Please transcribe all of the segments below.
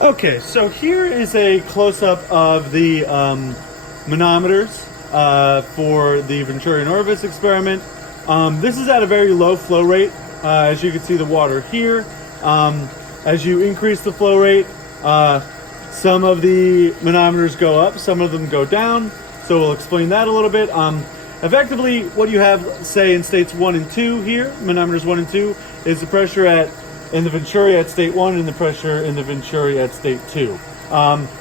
Okay, so here is a close-up of the manometers for the Venturi and Orifice experiment. This is at a very low flow rate. As you can see the water here. As you increase the flow rate, some of the manometers go up, some of them go down. So we'll explain that a little bit. Effectively, what you have, say, in states 1 and 2 here, manometers 1 and 2, is the pressure in the Venturi at state 1 and the pressure in the Venturi at state 2.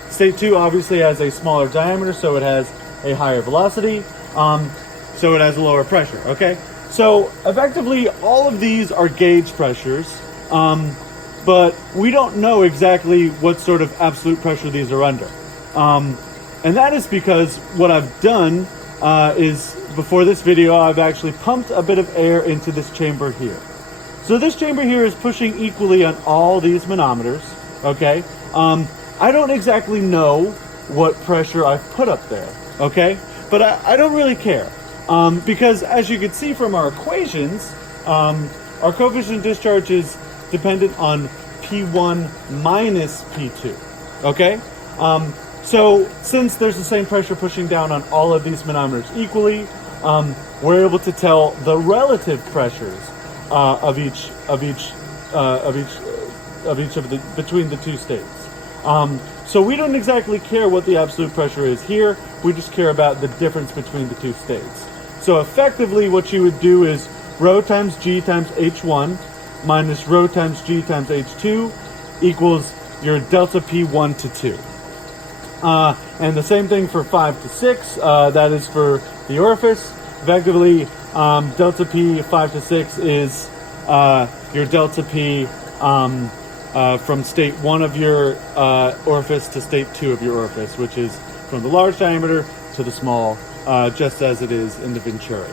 State 2 obviously has a smaller diameter, so it has a higher velocity, so it has a lower pressure, okay? So effectively, all of these are gauge pressures, but we don't know exactly what sort of absolute pressure these are under. And that is because what I've done is, before this video, I've actually pumped a bit of air into this chamber here. So this chamber here is pushing equally on all these manometers, okay? I don't exactly know what pressure I've put up there, okay? But I don't really care, because as you can see from our equations, our coefficient of discharge is dependent on P1 minus P2, okay? So since there's the same pressure pushing down on all of these manometers equally, we're able to tell the relative pressures between the two states. So we don't exactly care what the absolute pressure is here. We just care about the difference between the two states. So effectively, what you would do is rho times G times H1 minus rho times G times H2 equals your delta P1 to 2. And the same thing for 5 to 6, that is for the orifice. Effectively, delta P 5 to 6 is your delta P from state 1 of your orifice to state 2 of your orifice, which is from the large diameter to the small, just as it is in the Venturi.